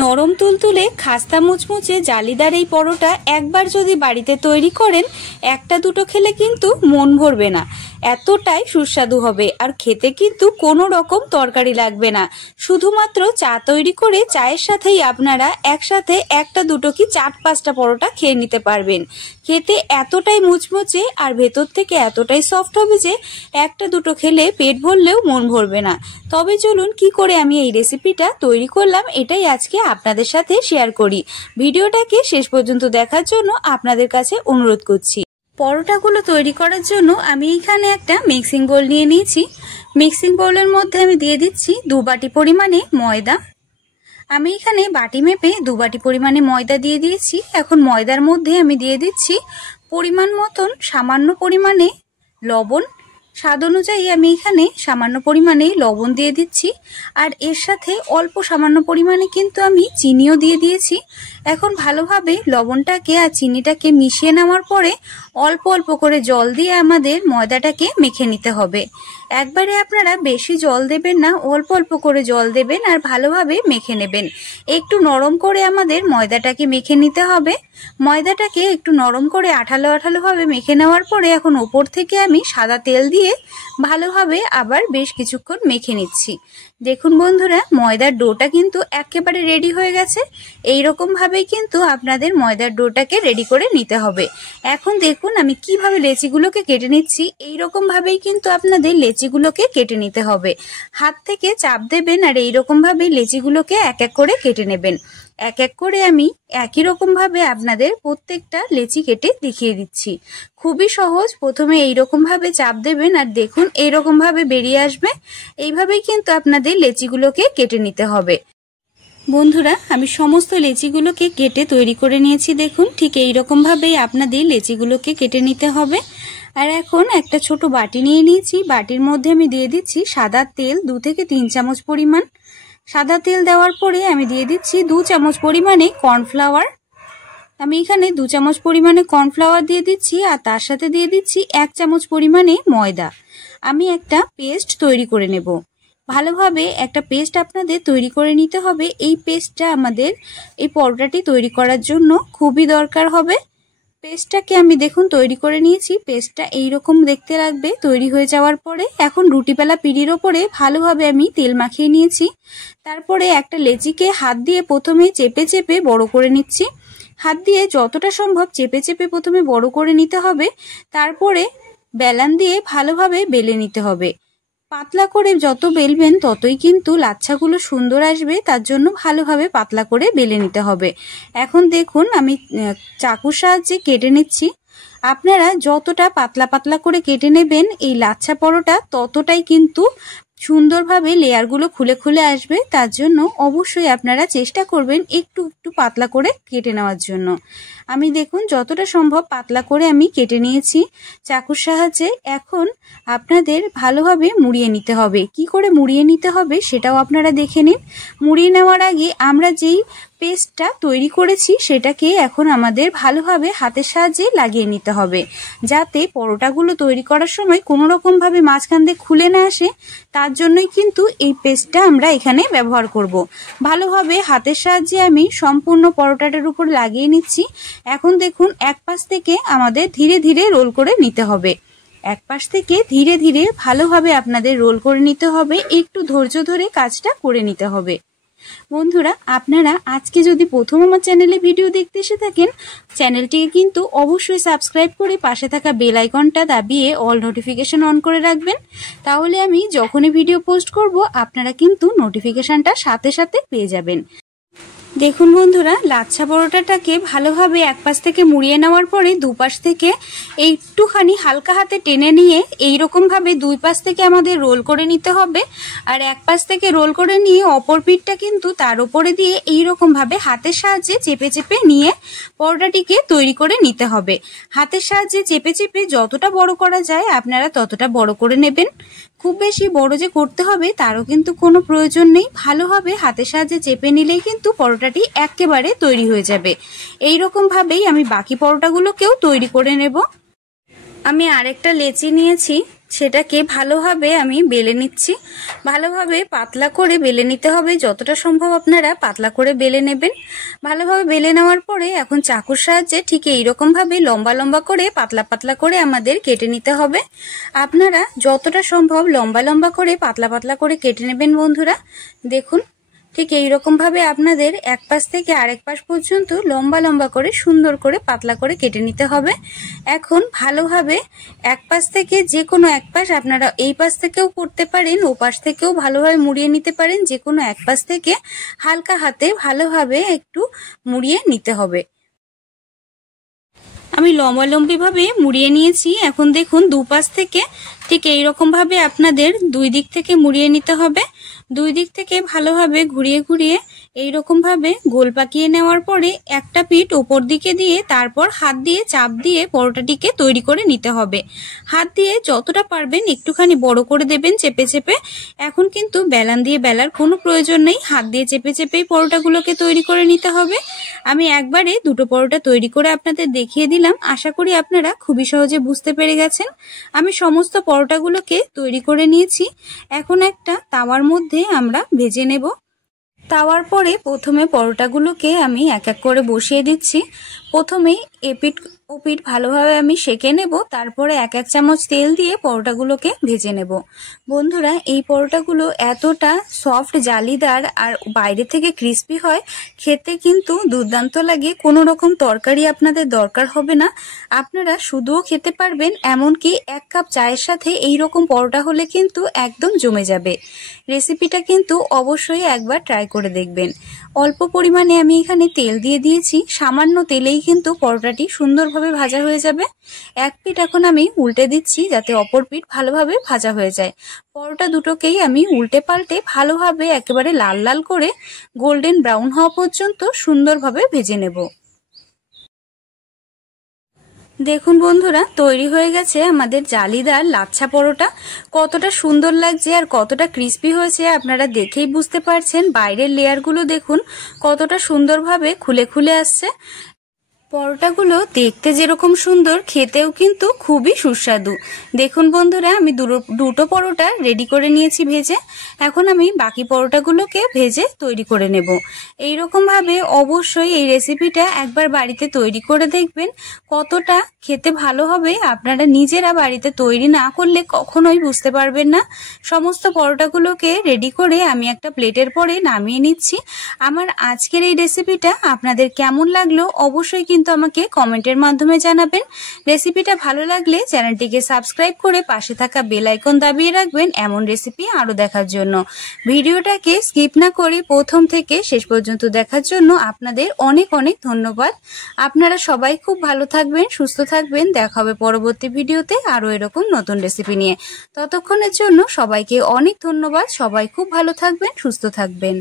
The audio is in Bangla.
নরম তুলতুলে খাস্তা মুচমুচে জালিদার এই পরোটা একবার যদি বাড়িতে তৈরি করেন একটা দুটো খেলে কিন্তু মন ভরবে না, এতটাই সুস্বাদু হবে। আর খেতে কিন্তু কোনো রকম তরকারি লাগবে না, শুধুমাত্র চা তৈরি করে চায়ের সাথেই আপনারা একসাথে একটা দুটো কি 4-5টা পরোটা খেয়ে নিতে পারবেন। খেতে এতটাই মুচমুচে আর ভেতর থেকে এতটাই সফট হবে যে একটা দুটো খেলে পেট ভরলেও মন ভরবে না। তবে চলুন কি করে আমি এই রেসিপিটা তৈরি করলাম এটাই আজকে আপনাদের সাথে শেয়ার করি। ভিডিওটাকে শেষ পর্যন্ত দেখার জন্য আপনাদের কাছে অনুরোধ করছি। পরোটাগুলো তৈরি করার জন্য আমি এখানে একটা মিক্সিং বোল নিয়ে নিয়েছি। মিক্সিং বোলের মধ্যে আমি দিয়ে দিচ্ছি 2 বাটি পরিমাণে ময়দা। আমি এখানে বাটি মেপে 2 বাটি পরিমাণে ময়দা দিয়ে দিয়েছি। এখন ময়দার মধ্যে আমি দিয়ে দিচ্ছি পরিমাণ মতন সামান্য পরিমাণে লবণ। স্বাদ অনুযায়ী আমি এখানে সামান্য পরিমাণে লবণ দিয়ে দিচ্ছি, আর এর সাথে অল্প সামান্য পরিমাণে কিন্তু আমি চিনিও দিয়ে দিয়েছি। এখন ভালোভাবে লবণটাকে আর চিনিটাকে মিশিয়ে নেওয়ার পরে অল্প অল্প করে জল দিয়ে আমাদের ময়দাটাকে মেখে নিতে হবে। একবারে আপনারা বেশি জল দেবেন না, অল্প অল্প করে জল দেবেন আর ভালোভাবে মেখে নেবেন। একটু নরম করে আমাদের ময়দাটাকে মেখে নিতে হবে। ময়দাটাকে একটু নরম করে আঠালো আঠালো ভাবে মেখে নেওয়ার পরে এখন ওপর থেকে আমি সাদা তেল দিয়ে ভালোভাবে আবার বেশ কিছুক্ষণ মেখে নিচ্ছি। দেখুন বন্ধুরা, ময়দার ডোটা কিন্তু একেবারে রেডি হয়ে গেছে। এই রকম ভাবেই কিন্তু আপনাদের ময়দার ডোটাকে রেডি করে নিতে হবে। এখন দেখুন আমি কিভাবে লেচিগুলোকে কেটে নিচ্ছি। এই রকম ভাবেই কিন্তু আপনাদের লেচিগুলোকে কেটে নিতে হবে। হাত থেকে চাপ দেবেন আর এই রকম ভাবে লেচিগুলোকে এক এক করে কেটে নেবেন। এক এক করে আমি একই রকম ভাবে আপনাদের প্রত্যেকটা লেচি কেটে দেখিয়ে দিচ্ছি। খুবই সহজ। প্রথমে এইরকম ভাবে চাপ দেবেন আর দেখুন এইরকম ভাবে বেরিয়ে আসবে। এইভাবেই কিন্তু আপনাদের লেচিগুলোকে কেটে নিতে হবে। বন্ধুরা, আমি সমস্ত লেচিগুলোকে কেটে তৈরি করে নিয়েছি। দেখুন ঠিক এইরকম ভাবেই আপনাদের লেচিগুলোকে কেটে নিতে হবে। আর এখন একটা ছোট বাটি নিয়ে নিয়েছি। বাটির মধ্যে আমি দিয়ে দিচ্ছি সাদা তেল 2 থেকে 3 চামচ পরিমাণ। সাদা তেল দেওয়ার পরে আমি দিয়ে দিচ্ছি 2 চামচ পরিমাণে কর্নফ্লাওয়ার। আমি এখানে 2 চামচ পরিমাণে কর্নফ্লাওয়ার দিয়ে দিচ্ছি আর তার সাথে দিয়ে দিচ্ছি 1 চামচ পরিমাণে ময়দা। আমি একটা পেস্ট তৈরি করে নেব। ভালোভাবে একটা পেস্ট আপনাদের তৈরি করে নিতে হবে। এই পেস্টটা আমাদের এই পরোটাটি তৈরি করার জন্য খুবই দরকার হবে। পেস্টটাকে আমি দেখুন তৈরি করে নিয়েছি। পেস্টটা এইরকম দেখতে লাগবে তৈরি হয়ে যাওয়ার পরে। এখন রুটি বেলা পিঁড়ির ওপরে ভালোভাবে আমি তেল মাখিয়ে নিয়েছি। তারপরে একটা লেচিকে হাত দিয়ে প্রথমে চেপে চেপে বড় করে নিচ্ছি। হাত দিয়ে যতটা সম্ভব চেপে চেপে প্রথমে বড় করে নিতে হবে। তারপরে বেলন দিয়ে ভালোভাবে বেলে নিতে হবে। পাতলা করে যত বেলবেন ততই কিন্তু লাচ্ছাগুলো সুন্দর আসবে, তার জন্য ভালোভাবে পাতলা করে বেলে নিতে হবে। এখন দেখুন আমি চাকুর সাহায্যে কেটে নিচ্ছি। আপনারা যতটা পাতলা পাতলা করে কেটে নেবেন এই লাচ্ছা পরোটা ততটাই কিন্তু সুন্দরভাবে লেয়ারগুলো খুলে খুলে আসবে। তার জন্য অবশ্যই আপনারা চেষ্টা করবেন একটু একটু পাতলা করে কেটে নেওয়ার জন্য। আমি দেখুন যতটা সম্ভব পাতলা করে আমি কেটে নিয়েছি চাকুর সাহায্যে। এখন আপনাদের ভালোভাবে মুড়িয়ে নিতে হবে। কি করে মুড়িয়ে নিতে হবে সেটাও আপনারা দেখে নিন। মুড়িয়ে নেওয়ার আগে আমরা যেই পেস্টটা তৈরি করেছি সেটাকে এখন আমাদের ভালোভাবে হাতের সাহায্যে লাগিয়ে নিতে হবে, যাতে পরোটাগুলো তৈরি করার সময় কোনো রকম ভাবে মাঝখান দিয়ে খুলে না আসে। তার জন্যই কিন্তু এই পেস্টটা আমরা এখানে ব্যবহার করব। ভালোভাবে হাতের সাহায্যে আমি সম্পূর্ণ পরোটাটার উপর লাগিয়ে নিচ্ছি। এখন দেখুন এক পাশ থেকে আমাদের ধীরে ধীরে রোল করে নিতে হবে। এক পাশ থেকে ধীরে ধীরে ভালোভাবে আপনাদের রোল করে নিতে হবে। একটু ধৈর্য ধরে কাজটা করে নিতে হবে। বন্ধুরা, আপনারা আজকে যদি প্রথম আমার চ্যানেলে ভিডিও দেখতে এসে থাকেন, চ্যানেলটিকে কিন্তু অবশ্যই সাবস্ক্রাইব করে পাশে থাকা বেল আইকনটা দাবিয়ে অল নোটিফিকেশন অন করে রাখবেন। তাহলে আমি যখনই ভিডিও পোস্ট করব আপনারা কিন্তু নোটিফিকেশনটা সাথে সাথে পেয়ে যাবেন। দেখুন বন্ধুরা, লাচ্ছা পরোটাটাকে ভালোভাবে এক পাশ থেকে মুড়িয়ে নেওয়ার পরে দুপাশ থেকে একটুখানি হালকা হাতে টেনে নিয়ে এইরকম ভাবে 2 পাশ থেকে আমাদের রোল করে নিতে হবে। আর এক পাশ থেকে রোল করে নিয়ে অপর পিঠটা কিন্তু তার উপরে দিয়ে এইরকম ভাবে হাতের সাহায্যে চেপে চেপে নিয়ে পরোটাটিকে তৈরি করে নিতে হবে। হাতের সাহায্যে চেপে চেপে যতটা বড় করা যায় আপনারা ততটা বড় করে নেবেন। খুব বেশি বড় যে করতে হবে তারও কিন্তু কোনো প্রয়োজন নেই। ভালোভাবে হাতের সাহায্যে চেপে নিলেই কিন্তু পরোটাটি একেবারে তৈরি হয়ে যাবে। এই রকম ভাবেই আমি বাকি পরোটাগুলোকেও তৈরি করে নেব। আমি আরেকটা লেচি নিয়েছি। সেটাকে ভালোভাবে আমি বেলে নিচ্ছি। ভালোভাবে পাতলা করে বেলে নিতে হবে, যতটা সম্ভব আপনারা পাতলা করে বেলে নেবেন। ভালোভাবে বেলে নেওয়ার পরে এখন চাকুর সাহায্যে ঠিক এইরকমভাবে লম্বা লম্বা করে পাতলা পাতলা করে আমাদের কেটে নিতে হবে। আপনারা যতটা সম্ভব লম্বা লম্বা করে পাতলা পাতলা করে কেটে নেবেন বন্ধুরা। দেখুন ঠিক এইরকমভাবে আপনাদের এক পাশ থেকে আরেক পাশ পর্যন্ত লম্বা লম্বা করে সুন্দর করে পাতলা করে কেটে নিতে হবে। এখন ভালোভাবে এক পাশ থেকে যে কোনো এক পাশ, আপনারা এই পাশ থেকেও করতে পারেন, ও পাশ থেকেও ভালোভাবে মুড়িয়ে নিতে পারেন। যে কোনো এক পাশ থেকে হালকা হাতে ভালোভাবে একটু মুড়িয়ে নিতে হবে। আমি লম্বালম্বিভাবে মুড়িয়ে নিয়েছি। এখন দেখুন দুপাশ থেকে ঠিক এইরকমভাবে আপনাদের দুই দিক থেকে মুড়িয়ে নিতে হবে। দুই দিক থেকে ভালোভাবে ঘুরিয়ে ঘুরিয়ে এইরকমভাবে গোল পাকিয়ে নেওয়ার পরে একটা পিঠ উপর দিকে দিয়ে তারপর হাত দিয়ে চাপ দিয়ে পরোটাটিকে তৈরি করে নিতে হবে। হাত দিয়ে যতটা পারবেন একটুখানি বড় করে দেবেন চেপে চেপে। এখন কিন্তু বেলান দিয়ে বেলার কোনো প্রয়োজন নেই, হাত দিয়ে চেপে চেপেই পরোটাগুলোকে তৈরি করে নিতে হবে। আমি একবারে দুটো পরোটা তৈরি করে আপনাদের দেখিয়ে দিলাম। আশা করি আপনারা খুবই সহজে বুঝতে পেরে গেছেন। আমি সমস্ত পরোটাগুলোকে তৈরি করে নিয়েছি। এখন একটা তাওয়ার মধ্যে আমরা ভেজে নেব। তাওয়ার পরে প্রথমে পরোটাগুলোকে আমি এক এক করে বসিয়ে দিচ্ছি। প্রথমে এপিঠ ওপিঠ ভালোভাবে আমি সেঁকে নেব, তারপরে এক এক চামচ তেল দিয়ে পরোটাগুলোকে ভেজে নেব। বন্ধুরা এই পরোটাগুলো এতটা সফট জালিদার আর বাইরে থেকে ক্রিস্পি হয়, খেতে কিন্তু দুর্দান্ত লাগে। কোনো রকম তরকারি আপনাদের দরকার হবে না, আপনারা শুধুও খেতে পারবেন। এমনকি এক কাপ চায়ের সাথে এই রকম পরোটা হলে কিন্তু একদম জমে যাবে। রেসিপিটা কিন্তু অবশ্যই একবার ট্রাই করে দেখবেন। অল্প পরিমাণে আমি এখানে তেল দিয়ে দিয়েছি, সামান্য তেলেই কিন্তু পরোটাটি সুন্দরভাবে ভাজা হয়ে যাবে। এক পিঠ এখন আমি উল্টে দিচ্ছি যাতে অপর পিঠ ভালোভাবে ভাজা হয়ে যায়। পরোটা দুটোকেই আমি উল্টে পাল্টে ভালোভাবে একেবারে লাল লাল করে গোল্ডেন ব্রাউন হওয়া পর্যন্ত সুন্দরভাবে ভেজে নেব। দেখুন বন্ধুরা তৈরি হয়ে গেছে আমাদের জালিদার লাচ্ছা পরোটা। কতটা সুন্দর লাগছে আর কতটা ক্রিস্পি হয়েছে আপনারা দেখেই বুঝতে পারছেন। বাইরের লেয়ারগুলো দেখুন কতটা সুন্দরভাবে খুলে খুলে আসছে। পরোটাগুলো দেখতে যেরকম সুন্দর, খেতেও কিন্তু খুবই সুস্বাদু। দেখুন বন্ধুরা আমি দুটো পরোটা রেডি করে নিয়েছি ভেজে। এখন আমি বাকি পরোটাগুলোকে ভেজে তৈরি করে নেব। এইরকমভাবে অবশ্যই এই রেসিপিটা একবার বাড়িতে তৈরি করে দেখবেন, কতটা খেতে ভালো হবে। আপনারা নিজেরা বাড়িতে তৈরি না করলে কখনোই বুঝতে পারবেন না। সমস্ত পরোটাগুলোকে রেডি করে আমি একটা প্লেটের পরে নামিয়ে নিচ্ছি। আমার আজকের এই রেসিপিটা আপনাদের কেমন লাগলো অবশ্যই কিন্তু আমাকে কমেন্টের মাধ্যমে জানাবেন। রেসিপিটা ভালো লাগলে চ্যানেলটিকে সাবস্ক্রাইব করে পাশে থাকা বেল আইকন দাবিয়ে রাখবেন এমন রেসিপি আরো দেখার জন্য। ভিডিওটাকে স্কিপ না করে প্রথম থেকে শেষ পর্যন্ত দেখার জন্য আপনাদের অনেক অনেক ধন্যবাদ। আপনারা সবাই খুব ভালো থাকবেন, সুস্থ থাকবেন। দেখা হবে পরবর্তী ভিডিওতে আরো এরকম নতুন রেসিপি নিয়ে। ততক্ষণের জন্য সবাইকে অনেক ধন্যবাদ। সবাই খুব ভালো থাকবেন, সুস্থ থাকবেন।